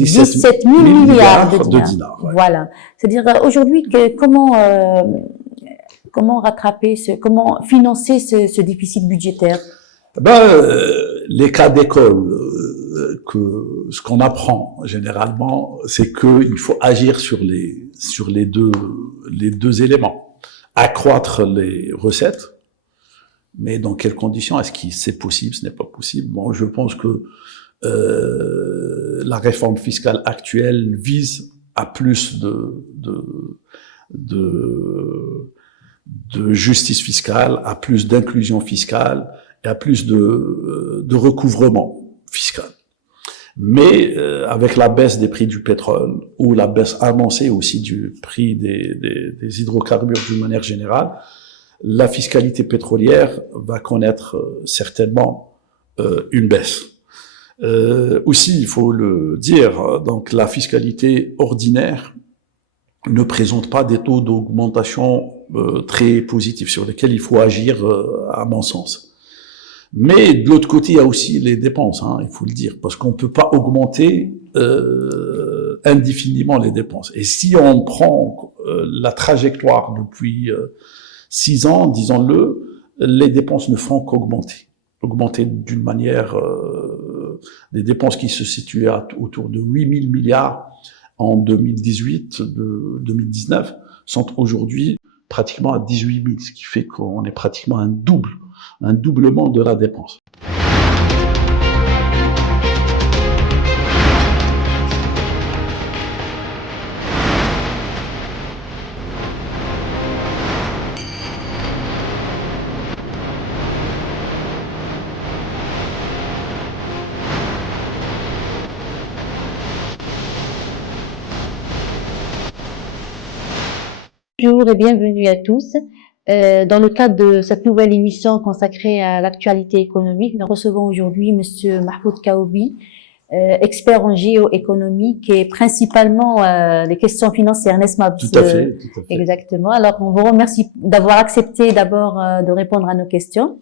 17 000 milliards de dinars. Ouais. Voilà. C'est-à-dire aujourd'hui, comment rattraper comment financer ce déficit budgétaire? Les cas d'école, ce qu'on apprend généralement, c'est qu'il faut agir sur les deux éléments. Accroître les recettes, mais dans quelles conditions? Est-ce que c'est possible? Ce n'est pas possible. Bon, je pense que la réforme fiscale actuelle vise à plus de justice fiscale, à plus d'inclusion fiscale et à plus de recouvrement fiscal. Mais avec la baisse des prix du pétrole ou la baisse annoncée aussi du prix des hydrocarbures d'une manière générale, la fiscalité pétrolière va connaître certainement une baisse. Aussi, il faut le dire, donc la fiscalité ordinaire ne présente pas des taux d'augmentation très positifs sur lesquels il faut agir, à mon sens. Mais de l'autre côté, il y a aussi les dépenses, hein, il faut le dire, parce qu'on ne peut pas augmenter indéfiniment les dépenses. Et si on prend la trajectoire depuis 6 ans, disons-le, les dépenses ne font qu'augmenter. Augmenter d'une manière, des dépenses qui se situaient autour de 8 000 milliards en 2018, 2019, sont aujourd'hui pratiquement à 18 000, ce qui fait qu'on est pratiquement un doublement de la dépense. Bonjour et bienvenue à tous. Dans le cadre de cette nouvelle émission consacrée à l'actualité économique, nous recevons aujourd'hui Monsieur Mahmoud Kaoubi, expert en géoéconomique et principalement les questions financières, n'est-ce pas? Tout à fait. Exactement. Alors, on vous remercie d'avoir accepté d'abord de répondre à nos questions.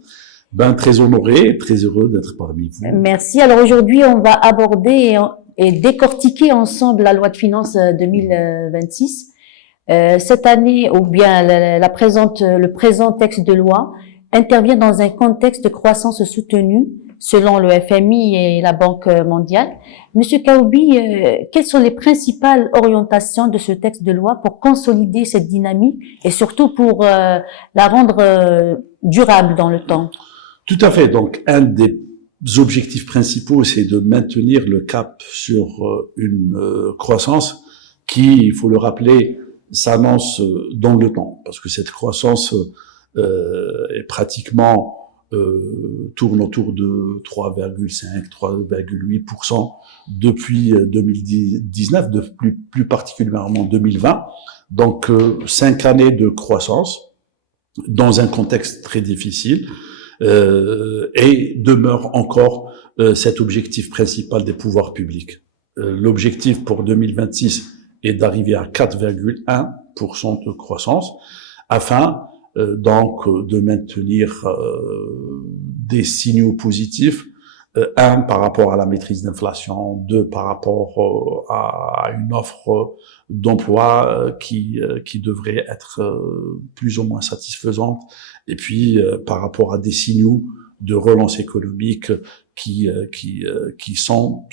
Très honoré, très heureux d'être parmi vous. Merci. Alors aujourd'hui, on va aborder et décortiquer ensemble la loi de finances 2026. Cette année, ou bien le présent texte de loi intervient dans un contexte de croissance soutenue, selon le FMI et la Banque mondiale. Monsieur Kaoubi, quelles sont les principales orientations de ce texte de loi pour consolider cette dynamique et surtout pour la rendre durable dans le temps? Tout à fait. Donc, un des objectifs principaux, c'est de maintenir le cap sur une croissance qui, il faut le rappeler, s'annonce dans le temps, parce que cette croissance est pratiquement tourne autour de 3,5, 3,8% depuis 2019, plus particulièrement 2020. Donc 5 années de croissance dans un contexte très difficile, et demeure encore cet objectif principal des pouvoirs publics. L'objectif pour 2026 est d'arriver à 4,1% de croissance, afin donc de maintenir des signaux positifs, un par rapport à la maîtrise d'inflation, deux par rapport à une offre d'emploi qui devrait être plus ou moins satisfaisante, et puis par rapport à des signaux de relance économique qui sont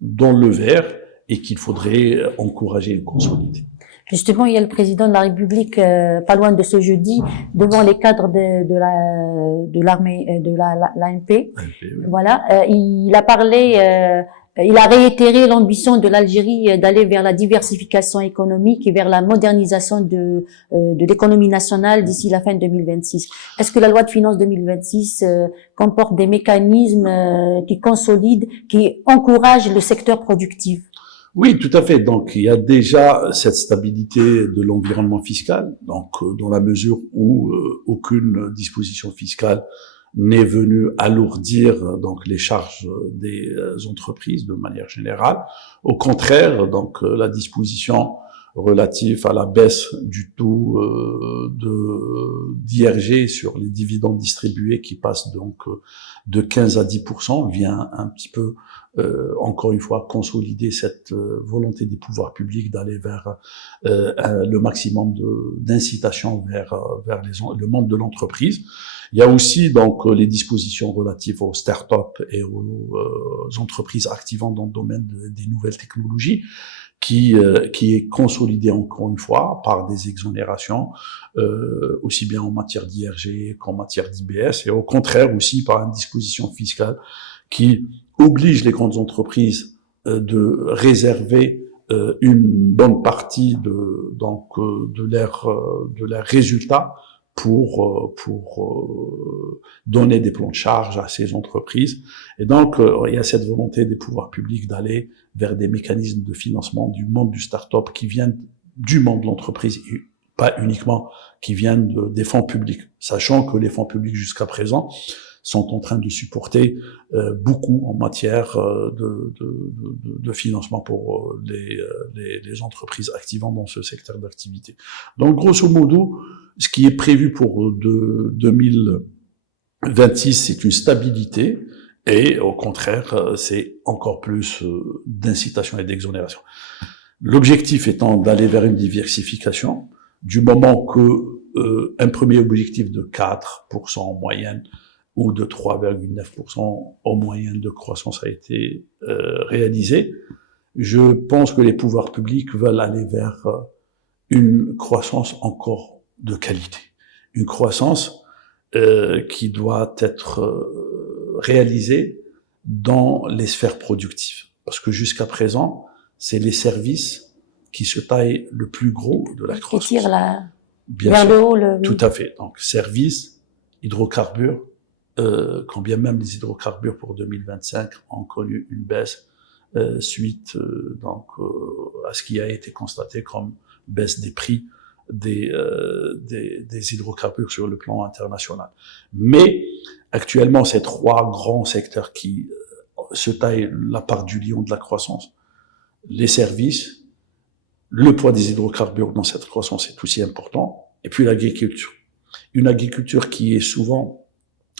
dans le vert et qu'il faudrait encourager et consolider. Justement, il y a le président de la République, pas loin de ce jeudi, devant les cadres de l'armée, de l'ANP. Oui. Voilà, il a parlé, il a réitéré l'ambition de l'Algérie d'aller vers la diversification économique et vers la modernisation de l'économie nationale d'ici la fin 2026. Est-ce que la loi de finances 2026 comporte des mécanismes qui consolident, qui encouragent le secteur productif? Oui, tout à fait. Donc, il y a déjà cette stabilité de l'environnement fiscal, donc dans la mesure où aucune disposition fiscale n'est venue alourdir donc les charges des entreprises de manière générale. Au contraire, donc la disposition relative à la baisse du taux d'IRG sur les dividendes distribués qui passe donc de 15 à 10% vient un petit peu encore une fois, consolider cette volonté des pouvoirs publics d'aller vers le maximum d'incitation vers le monde de l'entreprise. Il y a aussi donc les dispositions relatives aux start-up et aux entreprises activant dans le domaine des nouvelles technologies, qui est consolidé encore une fois par des exonérations, aussi bien en matière d'IRG qu'en matière d'IBS, et au contraire aussi par une disposition fiscale qui oblige les grandes entreprises de réserver une bonne partie de leurs résultats pour donner des plans de charge à ces entreprises. Et donc, il y a cette volonté des pouvoirs publics d'aller vers des mécanismes de financement du monde du start-up qui viennent du monde de l'entreprise, et pas uniquement qui viennent des fonds publics, sachant que les fonds publics jusqu'à présent sont en train de supporter beaucoup en matière de financement pour les entreprises activant dans ce secteur d'activité. Donc, grosso modo, ce qui est prévu pour 2026, c'est une stabilité, et au contraire, c'est encore plus d'incitation et d'exonération. L'objectif étant d'aller vers une diversification, du moment que un premier objectif de 4% en moyenne ou de 3,9% en moyenne de croissance a été réalisé, je pense que les pouvoirs publics veulent aller vers une croissance encore de qualité. Une croissance qui doit être réalisée dans les sphères productives. Parce que jusqu'à présent, c'est les services qui se taillent le plus gros de la croissance. Qui tire vers le haut. Tout à fait. Donc, services, hydrocarbures, quand bien même les hydrocarbures pour 2025 ont connu une baisse suite à ce qui a été constaté comme baisse des prix des hydrocarbures sur le plan international. Mais actuellement, ces trois grands secteurs qui se taillent la part du lion de la croissance, les services, le poids des hydrocarbures dans cette croissance est aussi important, et puis l'agriculture. Une agriculture qui est souvent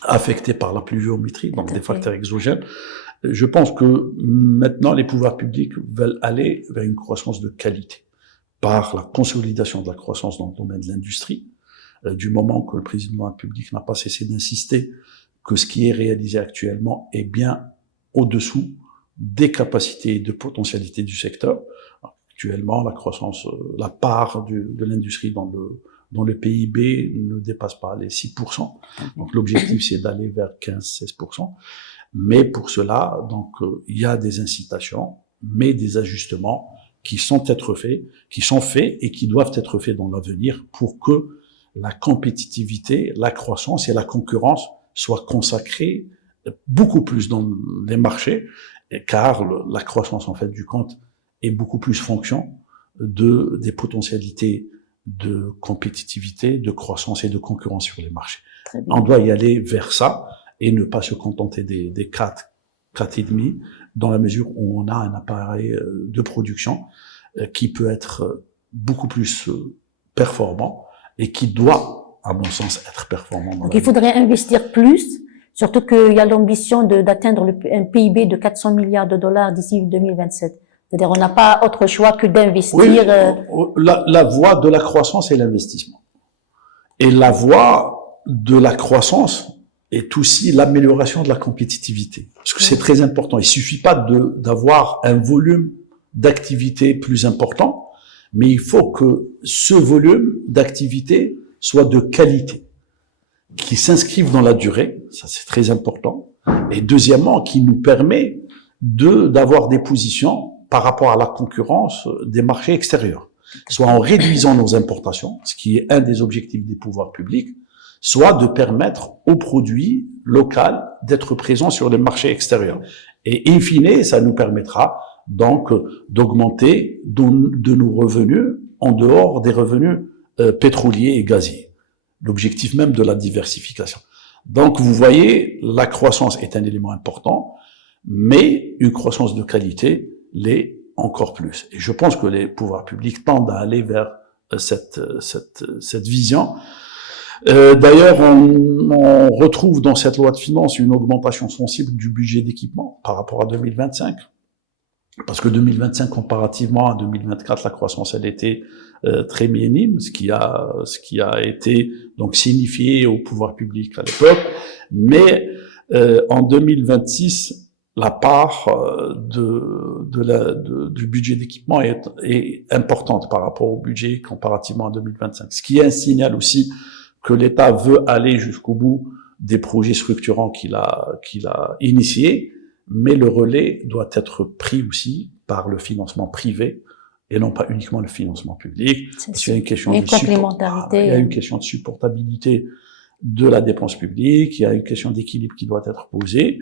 affectée par la pluviométrie, donc des facteurs exogènes. Je pense que maintenant, les pouvoirs publics veulent aller vers une croissance de qualité par la consolidation de la croissance dans le domaine de l'industrie, du moment que le président de la République n'a pas cessé d'insister que ce qui est réalisé actuellement est bien au-dessous des capacités et de potentialités du secteur. Actuellement, la croissance, la part de l'industrie dans le PIB ne dépasse pas les 6%. Donc l'objectif, c'est d'aller vers 15-16%. Mais pour cela, donc, il y a des incitations, mais des ajustements qui sont faits et qui doivent être faits dans l'avenir pour que la compétitivité, la croissance et la concurrence soient consacrées beaucoup plus dans les marchés, car la croissance, en fait, du compte, est beaucoup plus fonction des potentialités de compétitivité, de croissance et de concurrence sur les marchés. On doit y aller vers ça et ne pas se contenter des 4,5, dans la mesure où on a un appareil de production qui peut être beaucoup plus performant et qui doit, à mon sens, être performant. Donc il faudrait investir plus, surtout qu'il y a l'ambition d'atteindre un PIB de 400 milliards de dollars d'ici 2027. C'est-à-dire, on n'a pas autre choix que d'investir. Oui, la voie de la croissance est l'investissement. Et la voie de la croissance est aussi l'amélioration de la compétitivité. Parce que c'est très important. Il suffit pas d'avoir un volume d'activité plus important, mais il faut que ce volume d'activité soit de qualité, qui s'inscrive dans la durée. Ça, c'est très important. Et deuxièmement, qui nous permet d'avoir des positions par rapport à la concurrence des marchés extérieurs, soit en réduisant nos importations, ce qui est un des objectifs des pouvoirs publics, soit de permettre aux produits locaux d'être présents sur les marchés extérieurs. Et in fine, ça nous permettra donc d'augmenter de nos revenus en dehors des revenus pétroliers et gaziers. L'objectif même de la diversification. Donc vous voyez, la croissance est un élément important, mais une croissance de qualité l'est encore plus. Et je pense que les pouvoirs publics tendent à aller vers cette vision. D'ailleurs, on retrouve dans cette loi de finances une augmentation sensible du budget d'équipement par rapport à 2025. Parce que 2025, comparativement à 2024, la croissance, elle était très minime, ce qui a été donc signifié au pouvoir public à l'époque. Mais en 2026, la part du budget d'équipement est importante par rapport au budget comparativement à 2025. Ce qui est un signal aussi que l'État veut aller jusqu'au bout des projets structurants qu'il a initiés, mais le relais doit être pris aussi par le financement privé et non pas uniquement le financement public. Parce qu'il y a une question de complémentarité. Il y a une question de supportabilité de la dépense publique, il y a une question d'équilibre qui doit être posée,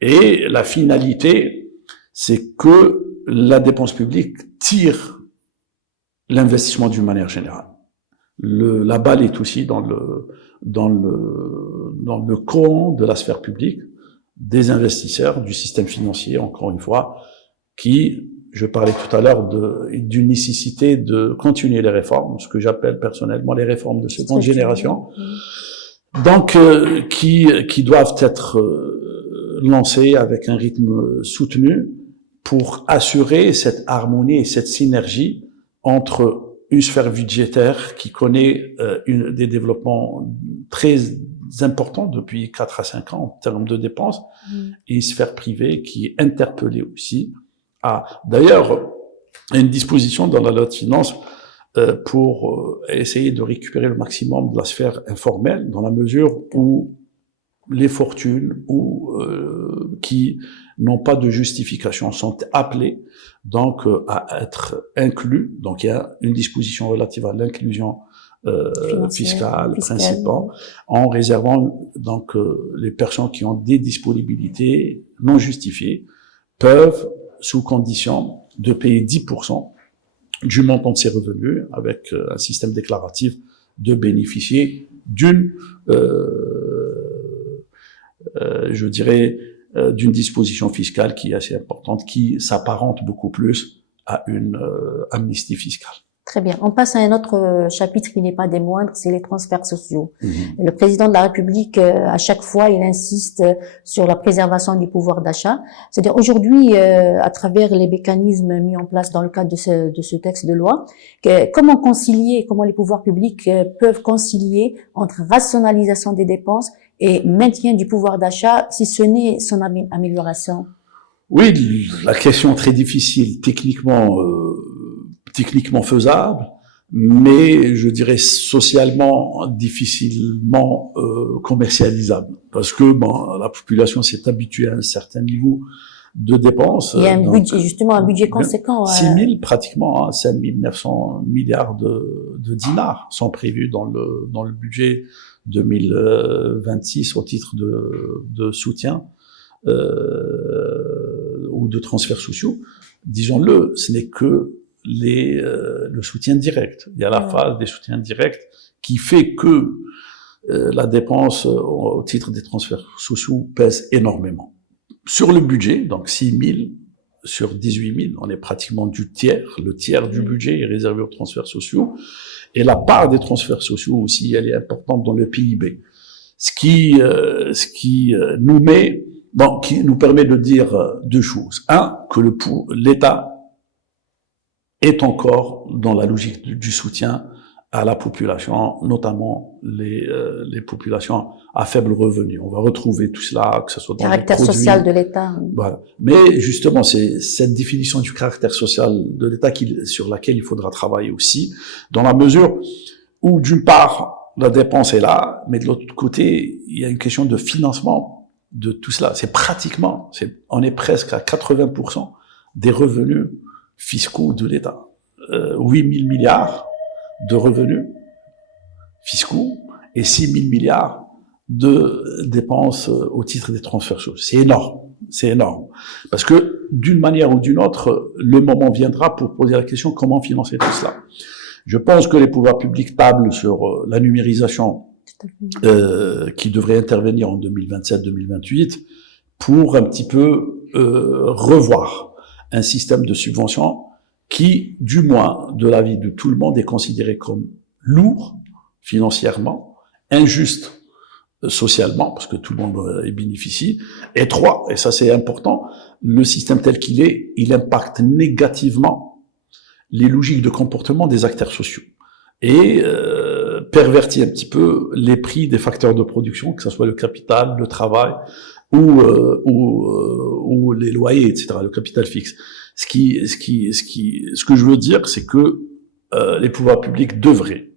et la finalité, c'est que la dépense publique tire l'investissement d'une manière générale. La balle est aussi dans le camp de la sphère publique, des investisseurs, du système financier, encore une fois, qui, je parlais tout à l'heure d'une nécessité de continuer les réformes, ce que j'appelle personnellement les réformes de seconde génération, donc qui doivent être lancées avec un rythme soutenu pour assurer cette harmonie et cette synergie entre une sphère budgétaire qui connaît des développements très importants depuis 4 à 5 ans en termes de dépenses, et une sphère privée qui est interpellée aussi. D'ailleurs, une disposition dans la loi de finances pour essayer de récupérer le maximum de la sphère informelle, dans la mesure où les fortunes qui n'ont pas de justification sont appelées donc à être inclus. Donc il y a une disposition relative à l'inclusion fiscale principalement, en réservant donc les personnes qui ont des disponibilités non justifiées peuvent, sous condition, de payer 10% du montant de ses revenus, avec un système déclaratif, de bénéficier d'une je dirais, d'une disposition fiscale qui est assez importante, qui s'apparente beaucoup plus à une amnistie fiscale. Très bien. On passe à un autre chapitre qui n'est pas des moindres, c'est les transferts sociaux. Le président de la République, à chaque fois, il insiste sur la préservation du pouvoir d'achat. C'est-à-dire aujourd'hui, à travers les mécanismes mis en place dans le cadre de ce texte de loi, comment les pouvoirs publics peuvent concilier entre rationalisation des dépenses et maintien du pouvoir d'achat, si ce n'est son amélioration? Oui, la question est très difficile, techniquement faisable, mais je dirais socialement difficilement commercialisable, parce que la population s'est habituée à un certain niveau de dépenses. Il y a un budget conséquent. 6 000 pratiquement, 5 900 milliards de dinars sont prévus dans le budget 2026 au titre de soutien ou de transferts sociaux. Disons-le, ce n'est que le soutien direct. Il y a la phase des soutiens directs qui fait que la dépense au titre des transferts sociaux pèse énormément. Sur le budget, donc 6 000 sur 18 000, on est pratiquement le tiers du budget est réservé aux transferts sociaux. Et la part des transferts sociaux aussi, elle est importante dans le PIB. Ce qui nous permet de dire deux choses. Un, que l'État est encore dans la logique du soutien à la population, notamment les populations à faible revenu. On va retrouver tout cela, que ce soit dans le caractère social de l'État. Voilà. Mais justement, c'est cette définition du caractère social de l'État sur laquelle il faudra travailler aussi, dans la mesure où, d'une part, la dépense est là, mais de l'autre côté, il y a une question de financement de tout cela. On est presque à 80% des revenus fiscaux de l'État. 8 000 milliards de revenus fiscaux et 6 000 milliards de dépenses au titre des transferts sociaux. C'est énorme. Parce que, d'une manière ou d'une autre, le moment viendra pour poser la question comment financer tout cela. Je pense que les pouvoirs publics tablent sur la numérisation qui devrait intervenir en 2027-2028 pour un petit peu revoir un système de subvention qui, du moins, de l'avis de tout le monde, est considéré comme lourd financièrement injuste socialement, parce que tout le monde y bénéficie. Et 3, et ça c'est important, le système tel qu'il est, il impacte négativement les logiques de comportement des acteurs sociaux et pervertit un petit peu les prix des facteurs de production, que ce soit le capital, le travail ou les loyers, etc., le capital fixe. Ce que je veux dire, c'est que les pouvoirs publics devraient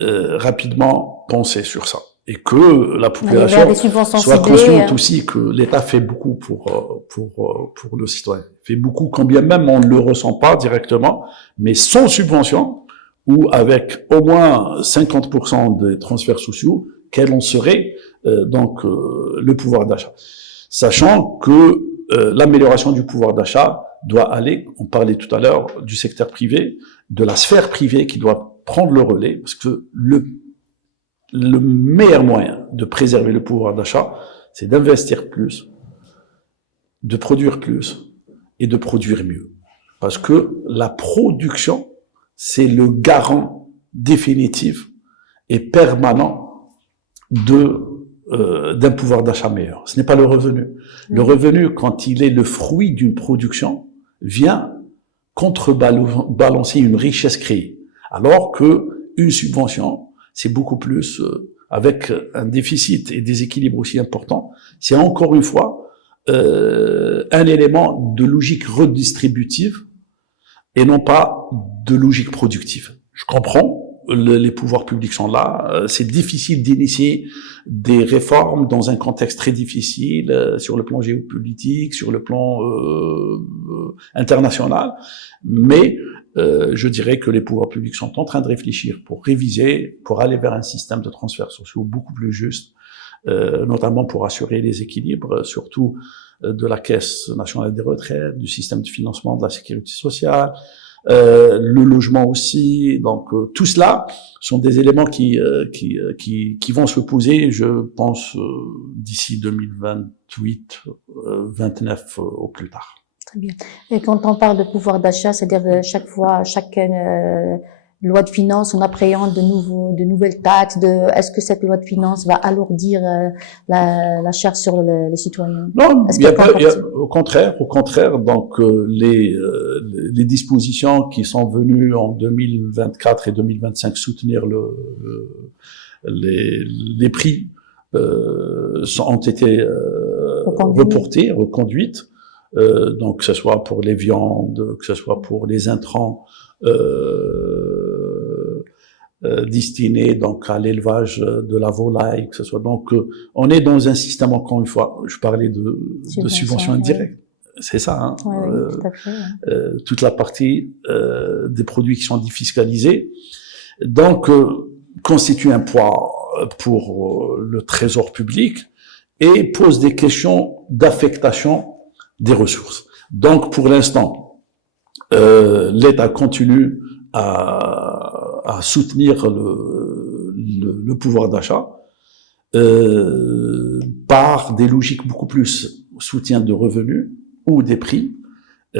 rapidement penser sur ça. Et que la population soit consciente aussi que l'État fait beaucoup pour le citoyen. Il fait beaucoup, quand bien même on ne le ressent pas directement, mais sans subvention, ou avec au moins 50% des transferts sociaux, quel en serait le pouvoir d'achat. Sachant que l'amélioration du pouvoir d'achat doit aller, on parlait tout à l'heure du secteur privé, de la sphère privée qui doit prendre le relais, parce que le meilleur moyen de préserver le pouvoir d'achat, c'est d'investir plus, de produire plus et de produire mieux. Parce que la production, c'est le garant définitif et permanent d'un pouvoir d'achat meilleur. Ce n'est pas le revenu. Le revenu, quand il est le fruit d'une production, vient contrebalancer une richesse créée. Alors que une subvention, c'est beaucoup plus, avec un déficit et des équilibres aussi importants, c'est encore une fois un élément de logique redistributive et non pas de logique productive. Je comprends, les pouvoirs publics sont là, c'est difficile d'initier des réformes dans un contexte très difficile, sur le plan géopolitique, sur le plan international, mais je dirais que les pouvoirs publics sont en train de réfléchir pour réviser, pour aller vers un système de transferts sociaux beaucoup plus juste, notamment pour assurer les équilibres, surtout de la Caisse nationale des retraites, du système de financement de la sécurité sociale, le logement aussi. Donc tout cela sont des éléments qui vont se poser, je pense, d'ici 2028, 29 au plus tard. Très bien. Et quand on parle de pouvoir d'achat, c'est-à-dire chaque fois, chaque loi de finances, on appréhende de nouvelles taxes. Est-ce que cette loi de finances va alourdir la charge sur les citoyens? Non, au contraire. Donc les dispositions qui sont venues en 2024 et 2025 soutenir les prix ont été reportées, reconduites. Donc que ce soit pour les viandes, que ce soit pour les intrants destinés donc à l'élevage de la volaille, que ce soit donc on est dans un système, encore une fois, je parlais de subventions indirectes, c'est ça, hein, tout à fait, toute la partie des produits qui sont défiscalisés, donc constitue un poids pour le trésor public et pose des questions d'affectation des ressources. Donc, pour l'instant, l'État continue à soutenir le pouvoir d'achat par des logiques beaucoup plus soutien de revenus ou des prix,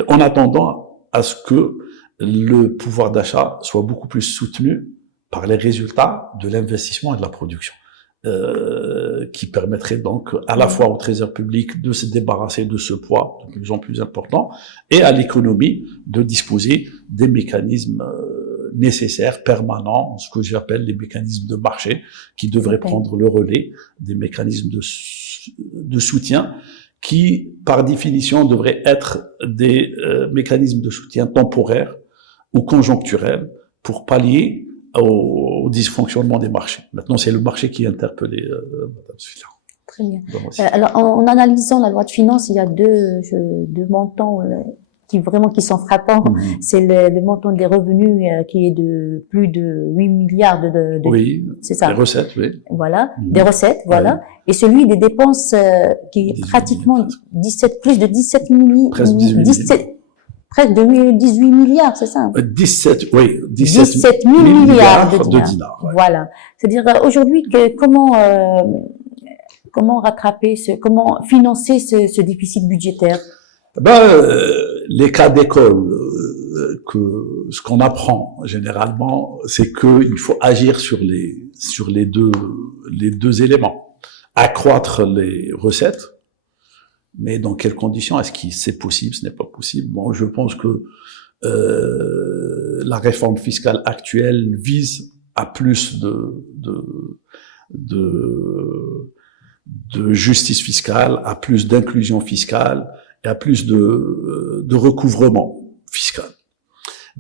en attendant à ce que le pouvoir d'achat soit beaucoup plus soutenu par les résultats de l'investissement et de la production. Qui permettrait donc à la fois au trésor public de se débarrasser de ce poids de plus en plus important et à l'économie de disposer des mécanismes nécessaires, permanents, ce que j'appelle les mécanismes de marché, qui devraient prendre le relais des mécanismes de soutien qui, par définition, devraient être des mécanismes de soutien temporaires ou conjoncturels pour pallier au dysfonctionnement des marchés. Maintenant, c'est le marché qui est interpellé, Madame Sophia. Très bien. Alors, en analysant la loi de finances, il y a deux montants qui sont frappants. C'est le montant des revenus qui est de plus de 8 milliards oui, c'est ça. Des recettes, oui. Voilà, des recettes, voilà. Ouais. Et celui des dépenses qui est pratiquement plus de 17 milliards. Presque 18 Presque de 18 milliards, c'est ça? 17 000 milliards de dinars. Ouais. Voilà. C'est-à-dire, aujourd'hui, comment rattraper comment financer ce déficit budgétaire? Les cas d'école ce qu'on apprend généralement, c'est qu'il faut agir sur les deux éléments. Accroître les recettes, mais dans quelles conditions? Est-ce que c'est possible? Ce n'est pas possible. Bon, je pense que la réforme fiscale actuelle vise à plus de justice fiscale, à plus d'inclusion fiscale et à plus de recouvrement fiscal.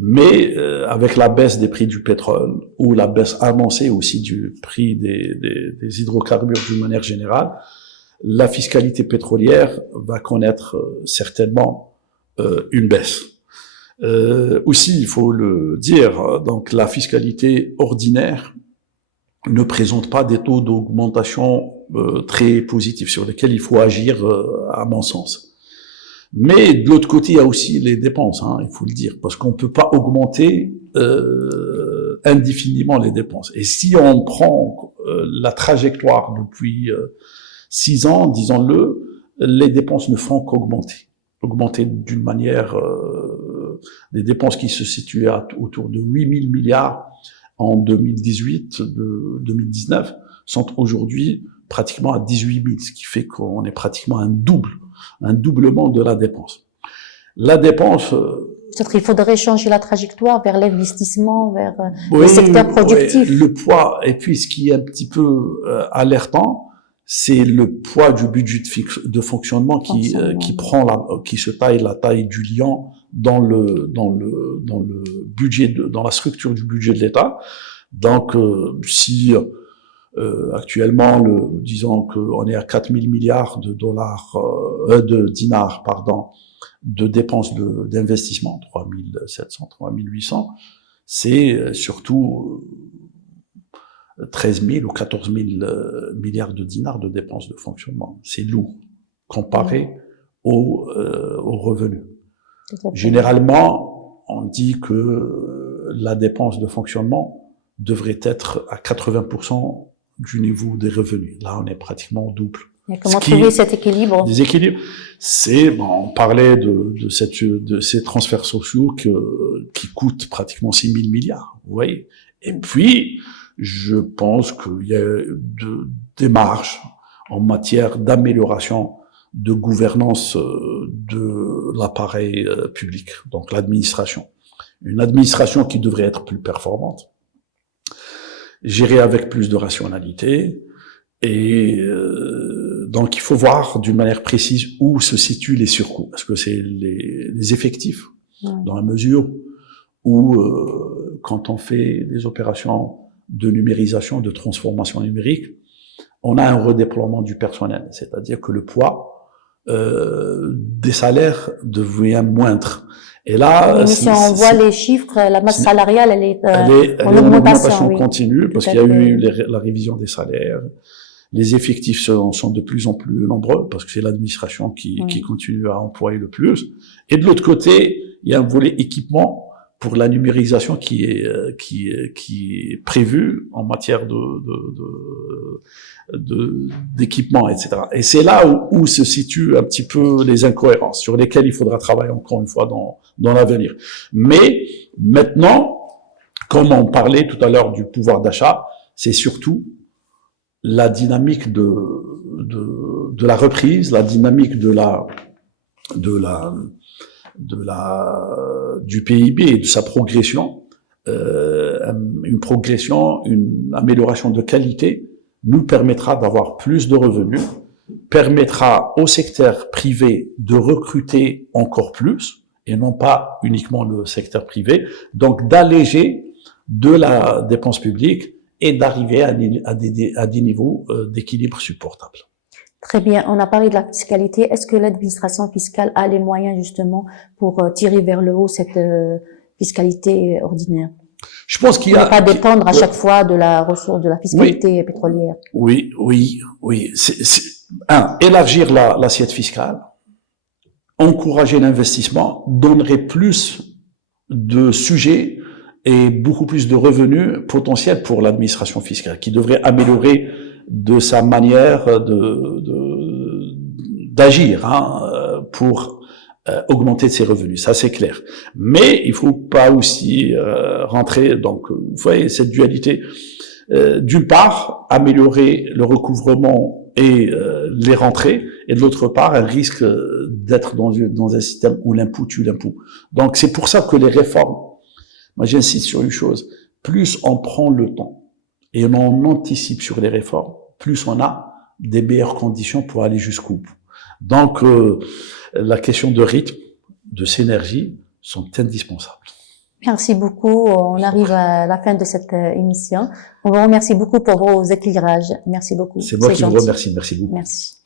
Mais avec la baisse des prix du pétrole ou la baisse annoncée aussi du prix des hydrocarbures d'une manière générale, la fiscalité pétrolière va connaître certainement une baisse. Aussi, il faut le dire, donc la fiscalité ordinaire ne présente pas des taux d'augmentation très positifs sur lesquels il faut agir, à mon sens. Mais de l'autre côté, il y a aussi les dépenses, hein, il faut le dire, parce qu'on peut pas augmenter indéfiniment les dépenses. Et si on prend la trajectoire depuis 6 ans, disons-le, les dépenses ne font qu'augmenter. Augmenter d'une manière, des dépenses qui se situaient autour de 8 000 milliards en 2018, 2019, sont aujourd'hui pratiquement à 18 000, ce qui fait qu'on est pratiquement un doublement de la dépense. La dépense... Peut-être qu'il faudrait changer la trajectoire vers l'investissement, vers les secteurs productifs. Oui, le poids, et puis ce qui est un petit peu alertant, c'est le poids du budget de fonctionnement qui se taille la taille du lion dans le budget, dans la structure du budget de l'État. Donc, si actuellement, disons qu'on est à 4 000 milliards de dinars, de dépenses d'investissement, 3 700, 3 800, c'est surtout 13 000 ou 14 000 milliards de dinars de dépenses de fonctionnement. C'est lourd comparé aux revenus. Généralement, on dit que la dépense de fonctionnement devrait être à 80% du niveau des revenus. Là, on est pratiquement au double. Et comment trouver cet équilibre? Des équilibres, on parlait de ces transferts sociaux qui coûtent pratiquement 6 000 milliards, vous voyez. Et puis, je pense qu'il y a des marges en matière d'amélioration de gouvernance de l'appareil public, donc l'administration. Une administration qui devrait être plus performante, gérée avec plus de rationalité, et donc il faut voir d'une manière précise où se situent les surcoûts. Est-ce que c'est les effectifs, dans la mesure où quand on fait des opérations de numérisation, de transformation numérique, on a un redéploiement du personnel, c'est-à-dire que le poids des salaires devient moindre. Et là, mais si on voit les chiffres, la masse salariale, elle est en augmentation continue, parce qu'il y a eu la révision des salaires. Les effectifs sont de plus en plus nombreux, parce que c'est l'administration qui continue à employer le plus. Et de l'autre côté, il y a un volet équipement pour la numérisation qui est prévu en matière d'équipement, etc. Et c'est là où se situent un petit peu les incohérences, sur lesquelles il faudra travailler encore une fois dans l'avenir. Mais maintenant, comme on parlait tout à l'heure du pouvoir d'achat, c'est surtout la dynamique de la reprise, la dynamique du PIB et de sa progression, une amélioration de qualité nous permettra d'avoir plus de revenus, permettra au secteur privé de recruter encore plus, et non pas uniquement le secteur privé, donc d'alléger de la dépense publique et d'arriver à des niveaux d'équilibre supportables. Très bien, on a parlé de la fiscalité. Est-ce que l'administration fiscale a les moyens justement pour tirer vers le haut cette fiscalité ordinaire? Je pense qu'il y a... Ne pas dépendre à chaque fois de la ressource, de la fiscalité pétrolière. Oui. Élargir l'assiette fiscale, encourager l'investissement, donnerait plus de sujets et beaucoup plus de revenus potentiels pour l'administration fiscale, qui devrait améliorer de sa manière d'agir pour augmenter ses revenus, ça c'est clair. Mais il faut pas aussi rentrer, donc vous voyez cette dualité. D'une part, améliorer le recouvrement et les rentrées, et de l'autre part, un risque d'être dans un système où l'impôt tue l'impôt. Donc c'est pour ça que les réformes, moi j'insiste sur une chose, plus on prend le temps et on anticipe sur les réformes, plus on a des meilleures conditions pour aller jusqu'au bout. Donc la question de rythme, de synergie sont indispensables. Merci beaucoup. On arrive à la fin de cette émission. On vous remercie beaucoup pour vos éclairages. Merci beaucoup. C'est moi qui vous remercie. Merci beaucoup. Merci.